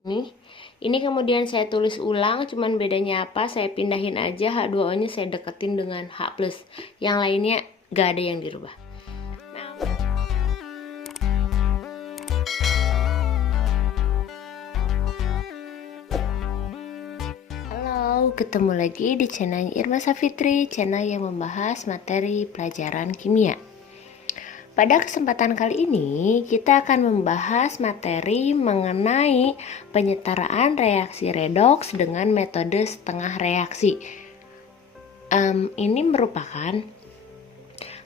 Ini kemudian saya tulis ulang, cuman bedanya apa? Saya pindahin aja H2O-nya, saya deketin dengan H+. Yang lainnya gak ada yang dirubah. Halo, ketemu lagi di channel Irma Safitri, channel yang membahas materi pelajaran kimia. Pada kesempatan kali ini, kita akan membahas materi mengenai penyetaraan reaksi redoks dengan metode setengah reaksi. Ini merupakan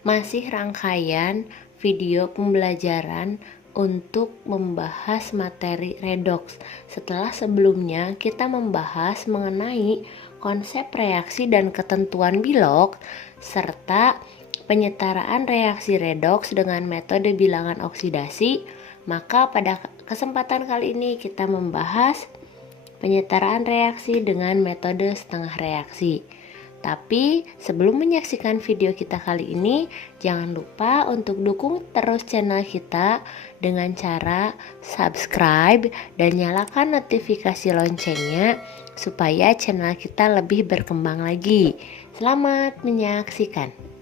masih rangkaian video pembelajaran untuk membahas materi redoks. Setelah sebelumnya kita membahas mengenai konsep reaksi dan ketentuan Bilog serta penyetaraan reaksi redoks dengan metode bilangan oksidasi, maka pada kesempatan kali ini kita membahas penyetaraan reaksi dengan metode setengah reaksi. Tapi sebelum menyaksikan video kita kali ini, jangan lupa untuk dukung terus channel kita dengan cara subscribe dan nyalakan notifikasi loncengnya supaya channel kita lebih berkembang lagi. Selamat menyaksikan.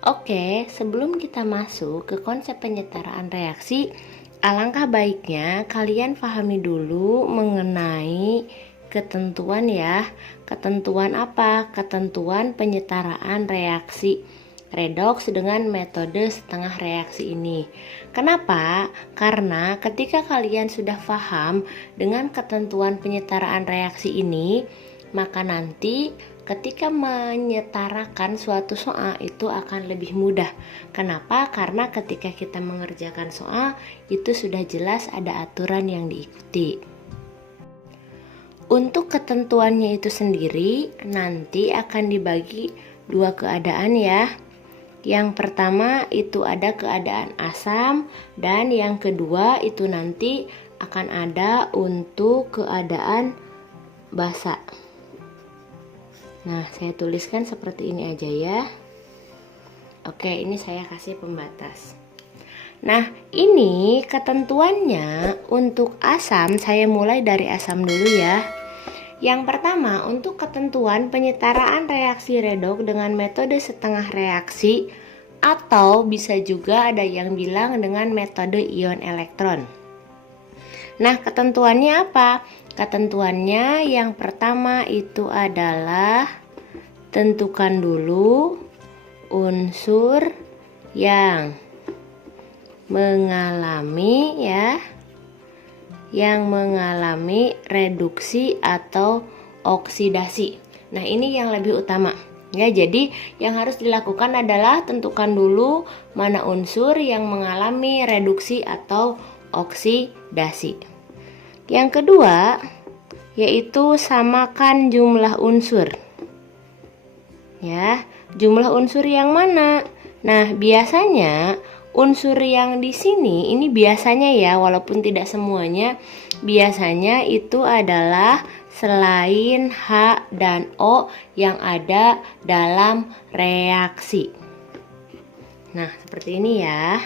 Oke, sebelum kita masuk ke konsep penyetaraan reaksi, alangkah baiknya kalian pahami dulu mengenai ketentuan ya. Ketentuan apa? Ketentuan penyetaraan reaksi redoks dengan metode setengah reaksi ini. Kenapa? Karena ketika kalian sudah paham dengan ketentuan penyetaraan reaksi ini, maka nanti ketika menyetarakan suatu soal itu akan lebih mudah. Kenapa? Karena ketika kita mengerjakan soal itu sudah jelas ada aturan yang diikuti. Untuk ketentuannya itu sendiri nanti akan dibagi dua keadaan ya. Yang pertama itu ada keadaan asam dan yang kedua itu nanti akan ada untuk keadaan basa. Nah, saya tuliskan seperti ini aja ya. Oke, ini saya kasih pembatas. Nah, ini ketentuannya untuk asam, saya mulai dari asam dulu ya. Yang pertama, untuk ketentuan penyetaraan reaksi redoks dengan metode setengah reaksi atau bisa juga ada yang bilang dengan metode ion elektron. Nah, ketentuannya apa? Ketentuannya yang pertama itu adalah tentukan dulu unsur yang mengalami reduksi atau oksidasi. Nah, ini yang lebih utama. Ya, jadi yang harus dilakukan adalah tentukan dulu mana unsur yang mengalami reduksi atau oksidasi. Yang kedua, yaitu samakan jumlah unsur. Ya, jumlah unsur yang mana? Nah, biasanya unsur yang di sini ini biasanya ya, walaupun tidak semuanya, biasanya itu adalah selain H dan O yang ada dalam reaksi. Nah, seperti ini ya.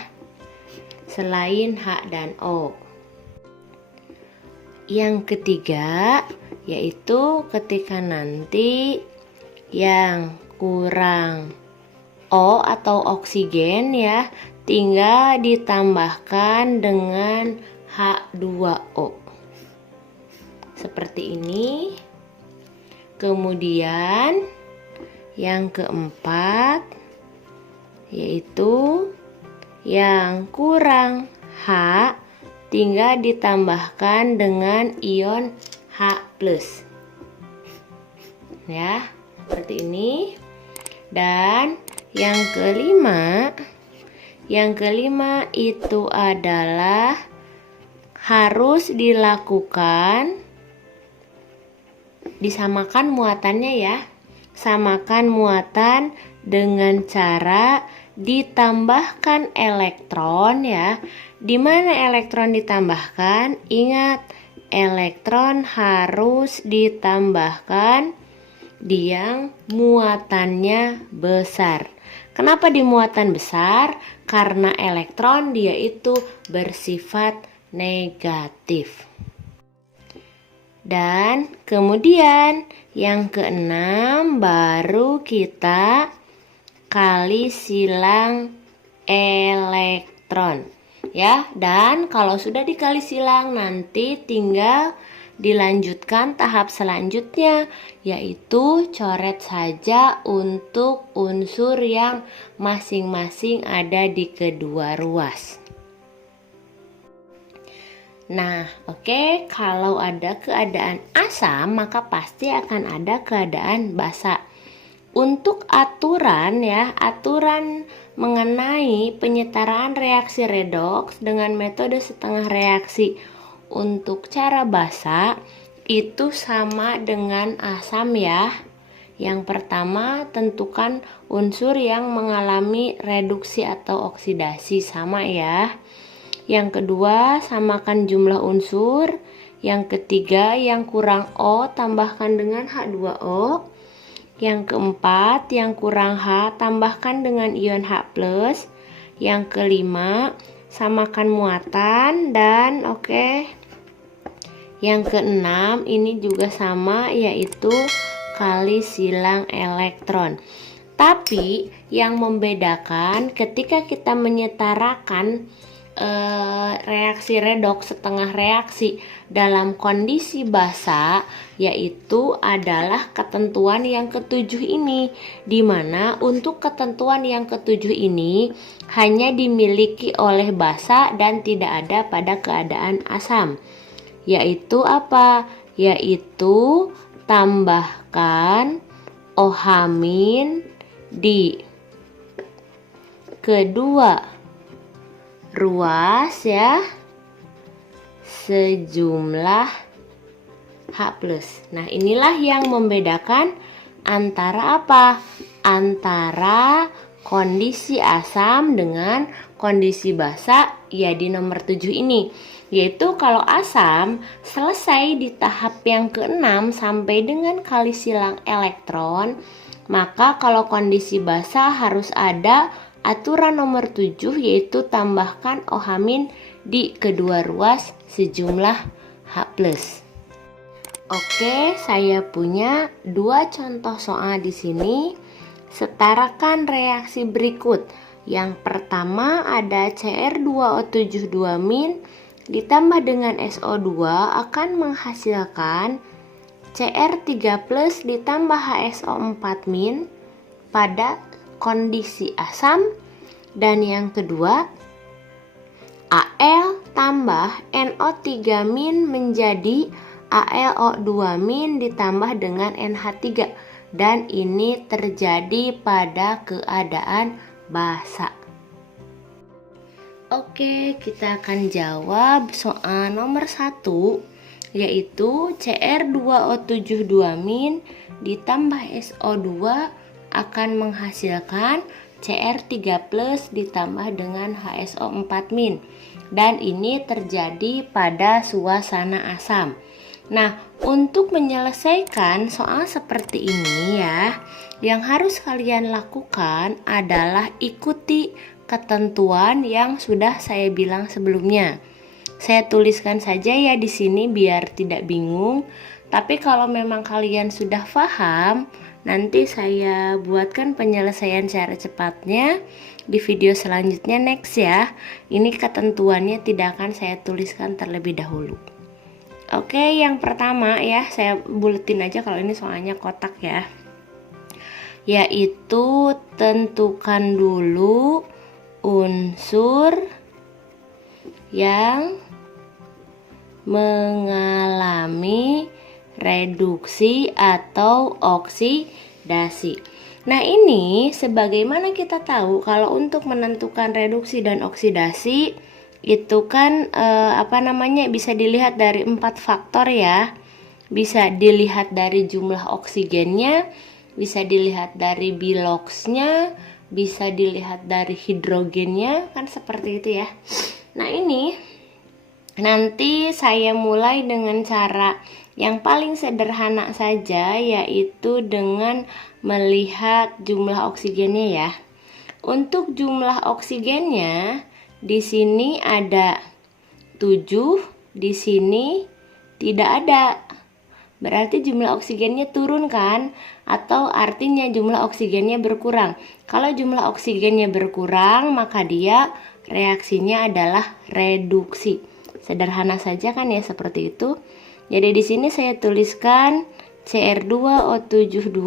Selain H dan O. Yang ketiga, yaitu ketika nanti yang kurang O atau oksigen ya, tinggal ditambahkan dengan H2O. Seperti ini. Kemudian yang keempat, yaitu yang kurang H tinggal ditambahkan dengan ion H+. Ya, seperti ini. Dan yang kelima itu adalah harus dilakukan disamakan muatannya ya. Samakan muatan dengan cara ditambahkan elektron ya. Di mana elektron ditambahkan? Ingat, elektron harus ditambahkan di yang muatannya besar. Kenapa di muatan besar? Karena elektron dia itu bersifat negatif. Dan kemudian yang keenam baru kita kali silang elektron ya. Dan kalau sudah dikali silang nanti tinggal dilanjutkan tahap selanjutnya, yaitu coret saja untuk unsur yang masing-masing ada di kedua ruas. Nah, oke, kalau ada keadaan asam maka pasti akan ada keadaan basa. Untuk aturan ya, aturan mengenai penyetaraan reaksi redoks dengan metode setengah reaksi untuk cara basa itu sama dengan asam ya. Yang pertama, tentukan unsur yang mengalami reduksi atau oksidasi, sama ya. Yang kedua, samakan jumlah unsur. Yang ketiga, yang kurang O tambahkan dengan H2O. Yang keempat, yang kurang H tambahkan dengan ion H+. Yang kelima, samakan muatan. Dan yang keenam ini juga sama, yaitu kali silang elektron. Tapi yang membedakan ketika kita menyetarakan reaksi redoks setengah reaksi dalam kondisi basa, yaitu adalah ketentuan yang ketujuh ini, dimana untuk ketentuan yang ketujuh ini hanya dimiliki oleh basa dan tidak ada pada keadaan asam, yaitu apa? Yaitu tambahkan OH- di kedua ruas ya sejumlah H+. Nah, inilah yang membedakan antara apa? Antara kondisi asam dengan kondisi basa ya di nomor 7 ini. Yaitu kalau asam selesai di tahap yang keenam sampai dengan kali silang elektron, maka kalau kondisi basa harus ada aturan nomor 7, yaitu tambahkan OH- di kedua ruas sejumlah H+. Oke, saya punya dua contoh soal di sini. Setarakan reaksi berikut. Yang pertama ada Cr2O72- ditambah dengan SO2 akan menghasilkan Cr3+ ditambah HSO4- pada kondisi asam. Dan yang kedua, Al tambah NO3- menjadi AlO2- ditambah dengan NH3, dan ini terjadi pada keadaan basa. Oke, kita akan jawab soal nomor 1, yaitu Cr2O72- ditambah SO2 akan menghasilkan Cr3+ ditambah dengan HSO4- dan ini terjadi pada suasana asam. Nah, untuk menyelesaikan soal seperti ini ya, yang harus kalian lakukan adalah ikuti ketentuan yang sudah saya bilang sebelumnya. Saya tuliskan saja ya di sini biar tidak bingung. Tapi kalau memang kalian sudah paham, nanti saya buatkan penyelesaian secara cepatnya di video selanjutnya next ya. Ini ketentuannya tidak akan saya tuliskan terlebih dahulu. Oke, yang pertama ya, saya buletin aja kalau ini soalnya kotak ya. Yaitu tentukan dulu unsur yang mengalami reduksi atau oksidasi. Nah, ini sebagaimana kita tahu kalau untuk menentukan reduksi dan oksidasi itu kan bisa dilihat dari 4 faktor ya. Bisa dilihat dari jumlah oksigennya, bisa dilihat dari biloxnya, bisa dilihat dari hidrogennya, kan seperti itu ya. Nah, ini nanti saya mulai dengan cara yang paling sederhana saja, yaitu dengan melihat jumlah oksigennya ya. Untuk jumlah oksigennya di sini ada 7 di sini tidak ada. Berarti jumlah oksigennya turun kan? Atau artinya jumlah oksigennya berkurang. Kalau jumlah oksigennya berkurang, maka dia reaksinya adalah reduksi. Sederhana saja kan ya, seperti itu. Jadi di sini saya tuliskan Cr2O72-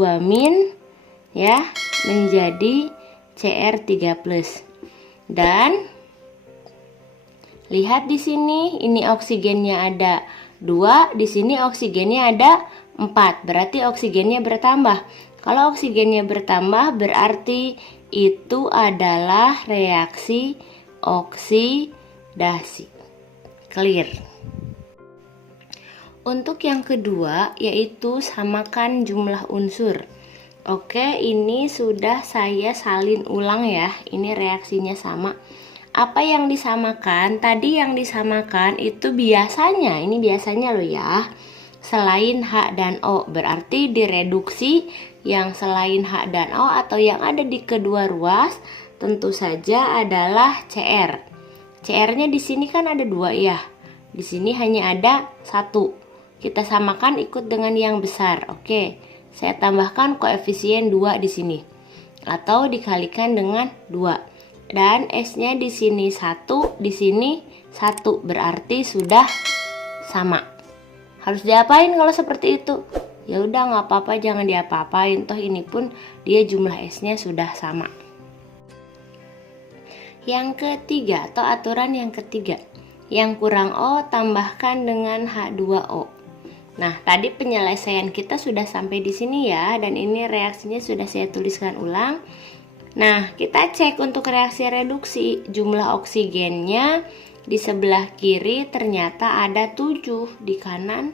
ya menjadi Cr3+. Dan lihat di sini, ini oksigennya ada 2, di sini oksigennya ada 4. Berarti oksigennya bertambah. Kalau oksigennya bertambah berarti itu adalah reaksi oksidasi. Clear. Untuk yang kedua yaitu samakan jumlah unsur. Oke, ini sudah saya salin ulang ya. Ini reaksinya sama. Apa yang disamakan? Tadi yang disamakan itu biasanya, ini biasanya loh ya, selain H dan O. Berarti direduksi yang selain H dan O atau yang ada di kedua ruas tentu saja adalah Cr. Cr-nya di sini kan ada 2 ya. Di sini hanya ada 1. Kita samakan ikut dengan yang besar. Oke, saya tambahkan koefisien 2 di sini. Atau dikalikan dengan 2. Dan S-nya di sini 1, di sini 1, berarti sudah sama. Harus diapain kalau seperti itu? Ya udah nggak apa-apa, jangan diapa-apain, toh ini pun dia jumlah S-nya sudah sama. Yang ketiga atau aturan yang ketiga, yang kurang O tambahkan dengan H2O. Nah, tadi penyelesaian kita sudah sampai di sini ya, dan ini reaksinya sudah saya tuliskan ulang. Nah, kita cek untuk reaksi reduksi. Jumlah oksigennya di sebelah kiri ternyata ada 7, di kanan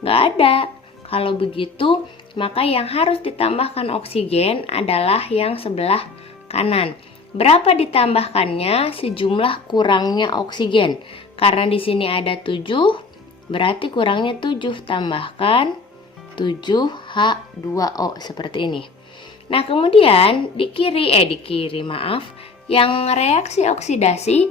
nggak ada. Kalau begitu, maka yang harus ditambahkan oksigen adalah yang sebelah kanan. Berapa ditambahkannya? Sejumlah kurangnya oksigen. Karena di sini ada 7, berarti kurangnya 7. Tambahkan 7H2O seperti ini. Nah, kemudian yang reaksi oksidasi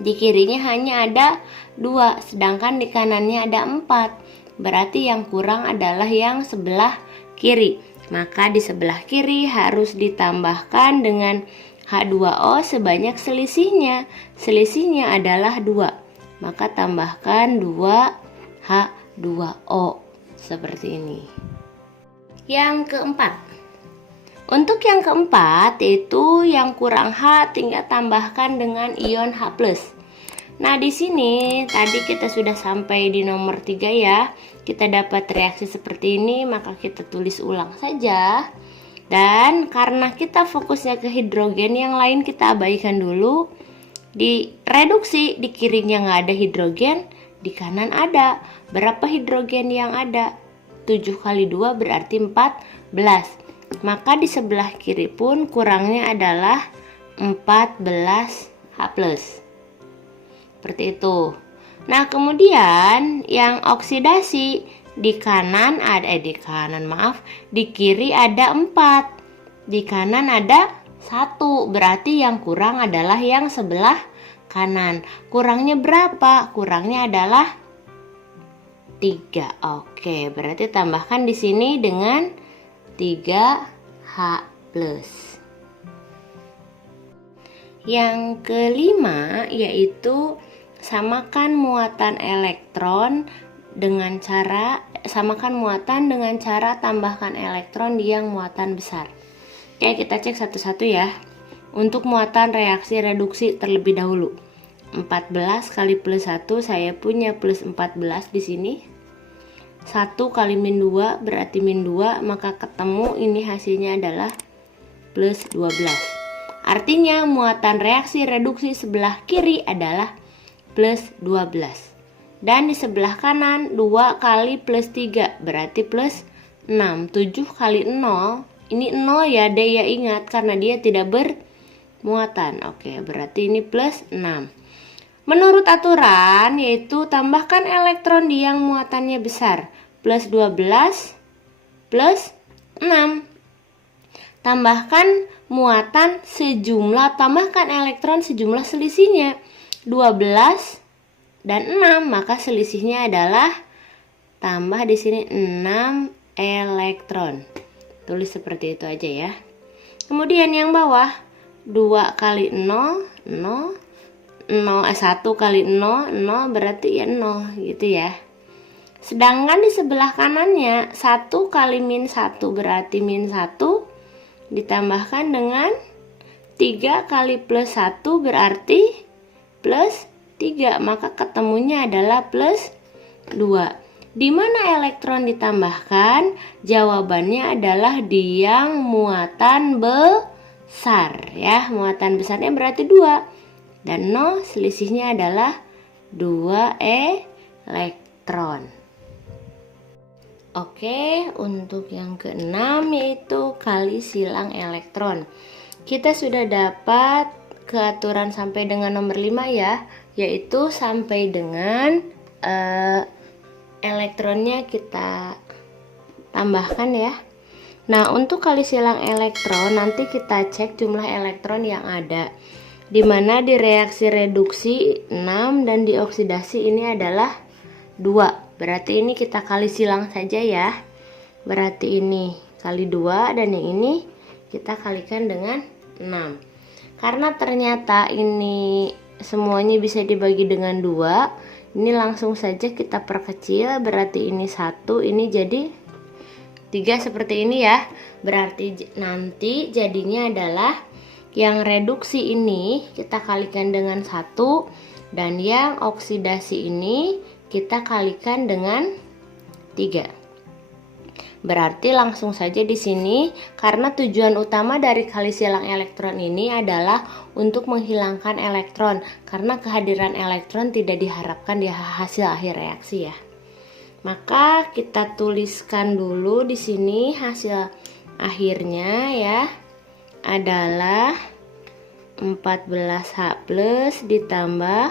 di kirinya hanya ada 2, sedangkan di kanannya ada 4. Berarti yang kurang adalah yang sebelah kiri. Maka di sebelah kiri harus ditambahkan dengan H2O sebanyak selisihnya. Selisihnya adalah 2. Maka tambahkan 2H2O seperti ini. Yang keempat. Untuk yang keempat yaitu yang kurang H tinggal tambahkan dengan ion H+. Nah, di sini tadi kita sudah sampai di nomor 3 ya. Kita dapat reaksi seperti ini, maka kita tulis ulang saja. Dan karena kita fokusnya ke hidrogen, yang lain kita abaikan dulu. Di reduksi di kirinya nggak ada hidrogen, di kanan ada. Berapa hidrogen yang ada? 7 kali 2 berarti 14. Maka di sebelah kiri pun kurangnya adalah 14H+. Seperti itu. Nah, kemudian yang oksidasi di kiri ada 4. Di kanan ada 1. Berarti yang kurang adalah yang sebelah kanan. Kurangnya berapa? Kurangnya adalah 3. Oke, berarti tambahkan di sini dengan 3H+. Yang kelima yaitu samakan muatan elektron dengan cara tambahkan elektron di yang muatan besar. Oke, kita cek satu-satu ya. Untuk muatan reaksi reduksi terlebih dahulu. 14 kali plus 1, saya punya plus 14 di sini. 1 kali min 2 berarti min 2, maka ketemu ini hasilnya adalah plus 12. Artinya muatan reaksi reduksi sebelah kiri adalah plus 12. Dan di sebelah kanan 2 kali plus 3 berarti plus 6. 7 kali 0, ini 0 ya, D ya, ingat karena dia tidak bermuatan. Oke, berarti ini plus 6. Menurut aturan yaitu tambahkan elektron di yang muatannya besar. Plus 12 plus 6. Tambahkan tambahkan elektron sejumlah selisihnya. 12 dan 6, maka selisihnya adalah tambah di sini 6 elektron. Tulis seperti itu aja ya. Kemudian yang bawah 2 kali 0, 0, 1 kali 0, 0 berarti ya 0 gitu ya. Sedangkan di sebelah kanannya 1 kali min 1 berarti min 1 ditambahkan dengan 3 kali plus 1 berarti plus 3, maka ketemunya adalah plus 2. Di mana elektron ditambahkan? Jawabannya adalah di yang muatan besar ya. Muatan besarnya berarti 2. Dan 0 selisihnya adalah 2 elektron. Oke, untuk yang keenam yaitu kali silang elektron. Kita sudah dapat keaturan sampai dengan nomor 5 ya, yaitu sampai dengan elektronnya kita tambahkan ya. Nah, untuk kali silang elektron nanti kita cek jumlah elektron yang ada, dimana di reaksi reduksi 6 dan di oksidasi ini adalah 2. Berarti ini kita kali silang saja ya. Berarti ini kali 2 dan yang ini kita kalikan dengan 6. Karena ternyata ini semuanya bisa dibagi dengan 2, ini langsung saja kita perkecil, berarti ini 1, ini jadi 3 seperti ini ya. Berarti nanti jadinya adalah yang reduksi ini kita kalikan dengan 1 dan yang oksidasi ini kita kalikan dengan 3. Berarti langsung saja di sini, karena tujuan utama dari kali silang elektron ini adalah untuk menghilangkan elektron, karena kehadiran elektron tidak diharapkan di hasil akhir reaksi ya. Maka kita tuliskan dulu di sini hasil akhirnya ya, adalah 14H+ ditambah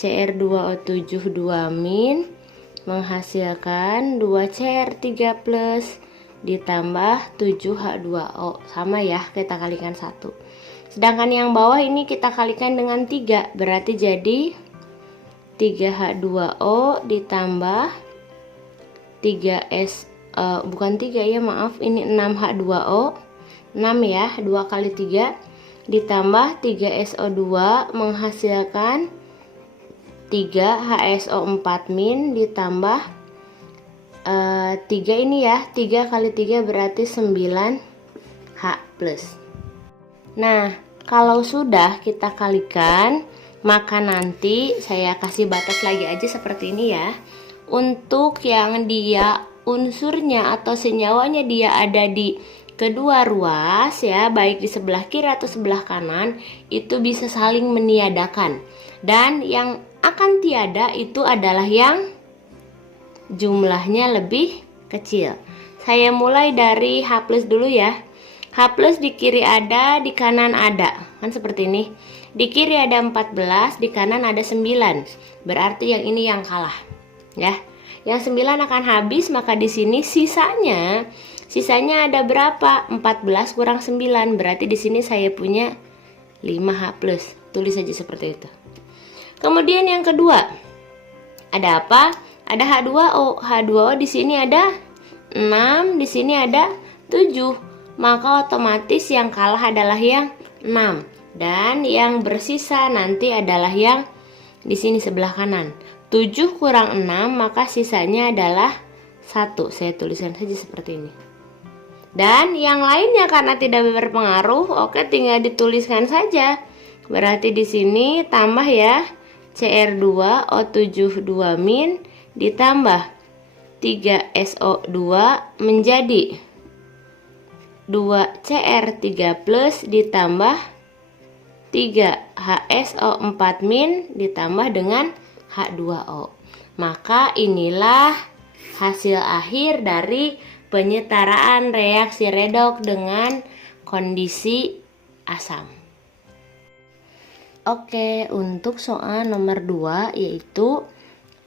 Cr2O7 2- menghasilkan 2Cr3+ ditambah 7H2O. Sama ya, kita kalikan 1. Sedangkan yang bawah ini kita kalikan dengan 3, berarti jadi 3H2O ditambah 3S bukan 3 ya, maaf, ini 6H2O. 6 ya, 2 kali 3 ditambah 3SO2 menghasilkan 3HSO4- ditambah 3 ini ya, 3 kali 3 berarti 9H+. Nah, kalau sudah kita kalikan, maka nanti saya kasih batas lagi aja seperti ini ya. Untuk yang dia unsurnya atau senyawanya dia ada di kedua ruas ya, baik di sebelah kiri atau sebelah kanan, itu bisa saling meniadakan. Dan yang akan tiada itu adalah yang jumlahnya lebih kecil. Saya mulai dari H+ dulu ya. H+ di kiri ada, di kanan ada. Kan seperti ini. Di kiri ada 14, di kanan ada 9. Berarti yang ini yang kalah. Ya. Yang 9 akan habis, maka di sini sisanya ada berapa? 14 kurang 9. Berarti di sini saya punya 5H+. Tulis saja seperti itu. Kemudian yang kedua, ada apa? Ada H2O. H2O di sini ada 6, di sini ada 7. Maka otomatis yang kalah adalah yang 6. Dan yang bersisa nanti adalah yang di sini sebelah kanan. 7 kurang 6, maka sisanya adalah 1. Saya tuliskan saja seperti ini. Dan yang lainnya karena tidak berpengaruh, oke, tinggal dituliskan saja. Berarti di sini tambah ya, Cr2O7 2- ditambah 3SO2 menjadi 2Cr3+ ditambah 3HSO4- ditambah dengan H2O. Maka inilah hasil akhir dari penyetaraan reaksi redoks dengan kondisi asam. Oke, untuk soal nomor 2 yaitu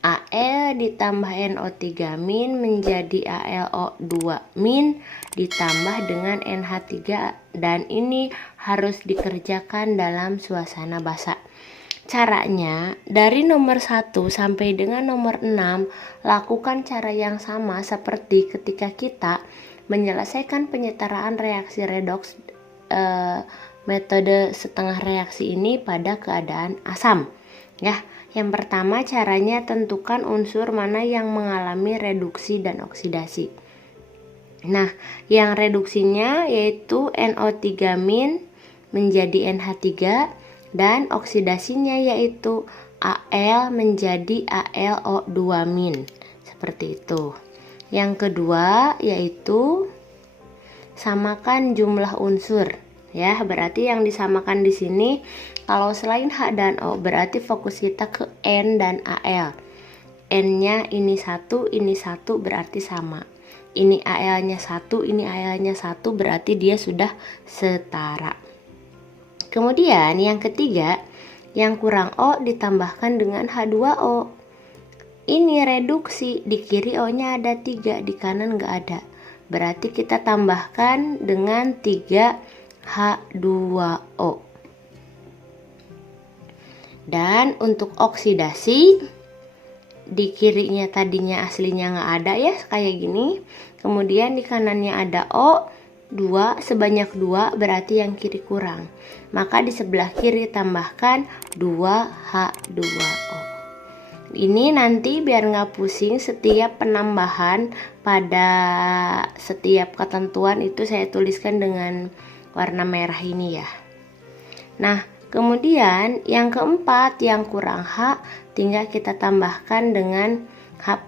Al ditambah NO3- menjadi AlO2- ditambah dengan NH3, dan ini harus dikerjakan dalam suasana basah. Caranya, dari nomor 1 sampai dengan nomor 6, lakukan cara yang sama seperti ketika kita menyelesaikan penyetaraan reaksi redoks metode setengah reaksi ini pada keadaan asam. Ya, yang pertama caranya tentukan unsur mana yang mengalami reduksi dan oksidasi. Nah, yang reduksinya yaitu NO3- menjadi NH3 dan oksidasinya yaitu Al menjadi AlO2-. Seperti itu. Yang kedua yaitu samakan jumlah unsur. Ya, berarti yang disamakan di sini kalau selain H dan O berarti fokus kita ke N dan Al. N-nya ini 1 berarti sama. Ini Al-nya 1, ini Al-nya 1 berarti dia sudah setara. Kemudian yang ketiga, yang kurang O ditambahkan dengan H2O. Ini reduksi, di kiri O-nya ada 3, di kanan nggak ada. Berarti kita tambahkan dengan 3H2O. Dan untuk oksidasi, di kirinya tadinya aslinya nggak ada ya, kayak gini. Kemudian di kanannya ada O, 2, sebanyak 2 berarti yang kiri kurang. Maka di sebelah kiri tambahkan 2H2O. Ini nanti biar nggak pusing, setiap penambahan pada setiap ketentuan itu saya tuliskan dengan warna merah ini ya. Nah, kemudian yang keempat, yang kurang H tinggal kita tambahkan dengan H+.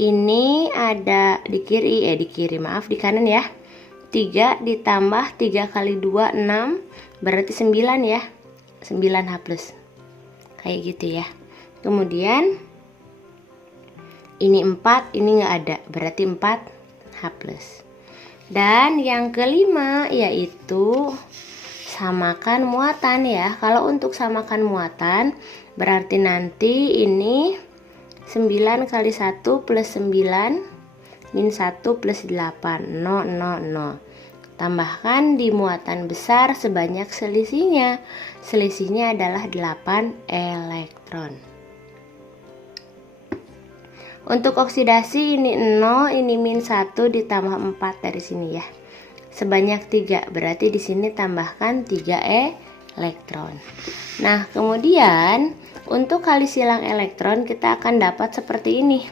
Ini ada di kanan ya. 3 ditambah 3 kali 2, 6, berarti 9 ya. 9H+. Kayak gitu ya. Kemudian ini 4, ini nggak ada, berarti 4H+. Dan yang kelima yaitu samakan muatan ya. Kalau untuk samakan muatan berarti nanti ini 9 kali 1 plus 9 min 1 plus 8, 0. Tambahkan di muatan besar sebanyak selisihnya. Selisihnya adalah 8 elektron. Untuk oksidasi ini 0, ini min 1 ditambah 4 dari sini ya. Sebanyak 3, berarti di sini tambahkan 3 elektron. Nah, kemudian untuk kali silang elektron kita akan dapat seperti ini.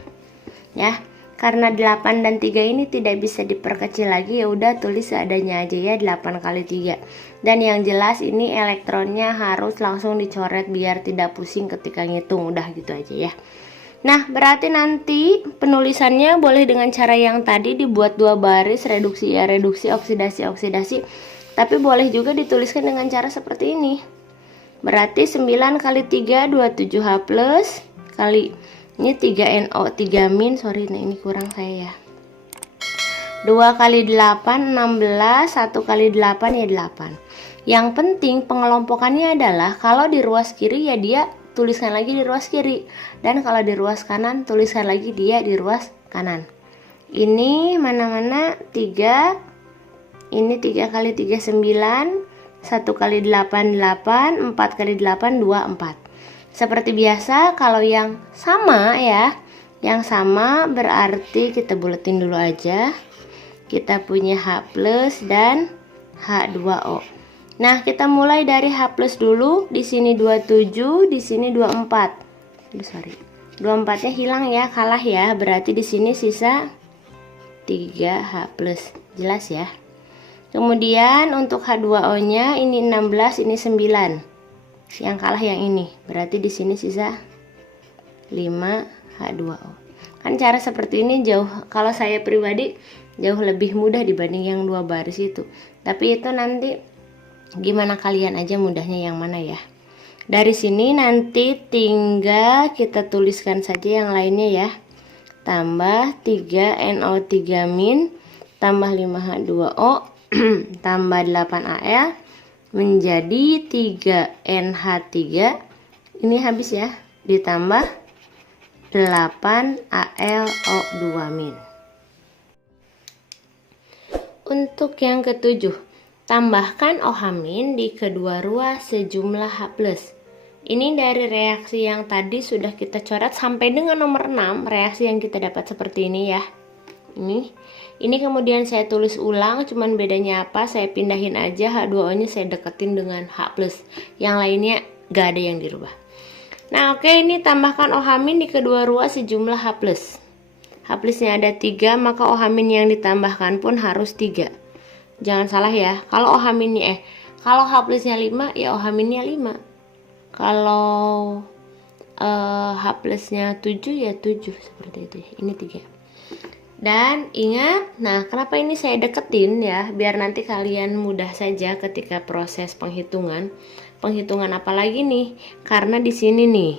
Ya. Karena 8 dan 3 ini tidak bisa diperkecil lagi, ya udah tulis seadanya aja ya, 8 kali 3. Dan yang jelas ini elektronnya harus langsung dicoret biar tidak pusing ketika ngitung, udah gitu aja ya. Nah, berarti nanti penulisannya boleh dengan cara yang tadi, dibuat 2 baris, reduksi ya reduksi, oksidasi oksidasi. Tapi boleh juga dituliskan dengan cara seperti ini. Berarti 9 kali 3 27H+ kali ini 3NO3-, nah ini kurang saya ya. 2 kali 8 16, 1 kali 8 ya 8. Yang penting pengelompokannya adalah kalau di ruas kiri ya dia tuliskan lagi di ruas kiri, dan kalau di ruas kanan tuliskan lagi dia di ruas kanan. Ini mana-mana 3, ini 3 kali 3 9, 1 kali 8 8, 4 kali 8 2 4. Seperti biasa, kalau yang sama ya, yang sama berarti kita buletin dulu aja. Kita punya H+ dan H2O. Nah, kita mulai dari H+ dulu. Di sini 27, di sini 24. 24-nya hilang ya, kalah ya. Berarti di sini sisa 3H+. Jelas ya. Kemudian untuk H2O-nya ini 16, ini 9. Yang kalah yang ini, berarti di sini sisa 5H2O. Kan cara seperti ini jauh, kalau saya pribadi jauh lebih mudah dibanding yang 2 baris itu. Tapi itu nanti gimana kalian aja mudahnya yang mana ya. Dari sini nanti tinggal kita tuliskan saja yang lainnya ya. Tambah 3NO3- tambah 5H2O tambah 8Al menjadi 3NH3. Ini habis ya, ditambah 8AlO2-. Untuk yang ketujuh, tambahkan OH- di kedua ruas sejumlah H+. Ini dari reaksi yang tadi sudah kita coret sampai dengan nomor 6, reaksi yang kita dapat seperti ini ya. Ini kemudian saya tulis ulang, cuman bedanya apa? Saya pindahin aja H2O-nya, saya deketin dengan H+. Yang lainnya gak ada yang dirubah. Nah, oke, ini tambahkan OH- di kedua ruas sejumlah H+. H+-nya ada 3, maka OH- yang ditambahkan pun harus 3. Jangan salah ya. Kalau OH-nya kalau H+-nya 5, ya OH-nya 5. Kalau H+-nya 7 ya 7, seperti itu ya. Ini 3. Dan ingat, nah kenapa ini saya deketin ya, biar nanti kalian mudah saja ketika proses penghitungan. Penghitungan apa lagi nih? Karena di sini nih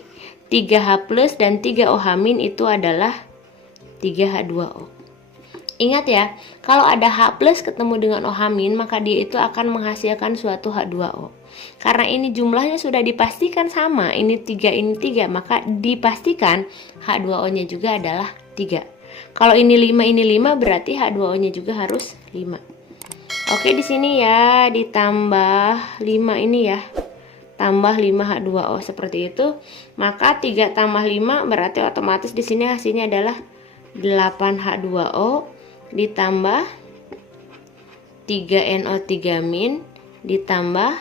3H+ dan 3OH- itu adalah 3H2O. Ingat ya, kalau ada H+ ketemu dengan OH- maka dia itu akan menghasilkan suatu H2O. Karena ini jumlahnya sudah dipastikan sama, ini 3, ini 3, maka dipastikan H2O-nya juga adalah 3. Kalau ini 5, ini 5, berarti H2O-nya juga harus 5. Oke, di sini ya ditambah 5 ini ya. Tambah 5H2O seperti itu. Maka 3 tambah 5 berarti otomatis di sini hasilnya adalah 8H2O ditambah 3NO3- ditambah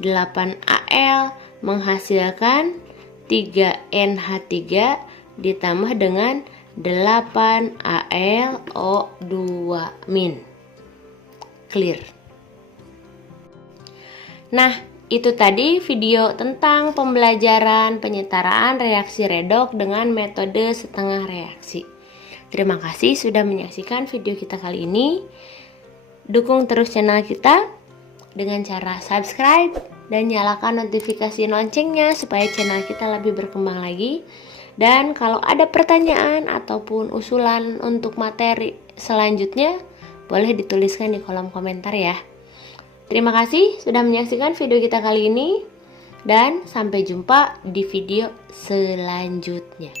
8Al menghasilkan 3NH3 ditambah dengan 8AlO2-. Clear. Nah, itu tadi video tentang pembelajaran penyetaraan reaksi redoks dengan metode setengah reaksi. Terima kasih sudah menyaksikan video kita kali ini. Dukung terus channel kita dengan cara subscribe dan nyalakan notifikasi loncengnya supaya channel kita lebih berkembang lagi. Dan kalau ada pertanyaan ataupun usulan untuk materi selanjutnya, boleh dituliskan di kolom komentar ya. Terima kasih sudah menyaksikan video kita kali ini, dan sampai jumpa di video selanjutnya.